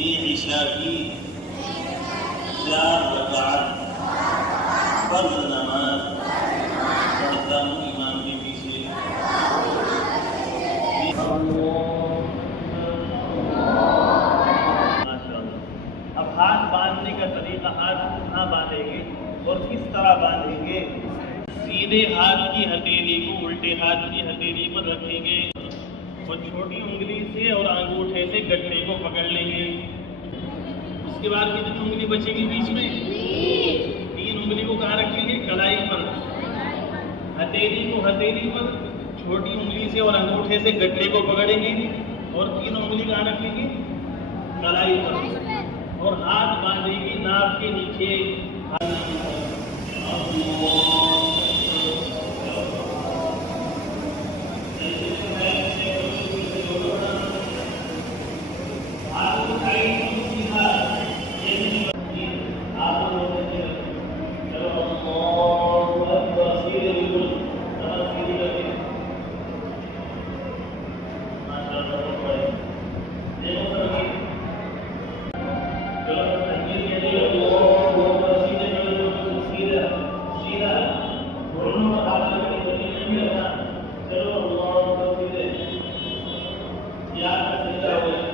ईशा की 4 रकात फर्ज नमाज पढ़ता हूँ इमाम के पीछे। अब हाथ बांधने का तरीका, हाथ कहाँ बांधेंगे और किस तरह बांधेंगे? सीधे हाथ की हथेली को उल्टे हाथ की हथेली पर रखेंगे और छोटी उंगली से और अंगूठे से गट्टे को पकड़ लेंगे। उसके बाद कितनी उंगली बचेगी बीच में? 3 उंगली को कहाँ रखेंगे? कलाई पर। हथेली को हथेली पर, छोटी उंगली से और अंगूठे से गट्टे को पकड़ेंगे और 3 उंगली कहाँ रखेंगे? कलाई पर। और हाथ बांधेंगे नाक के नीचे। चलो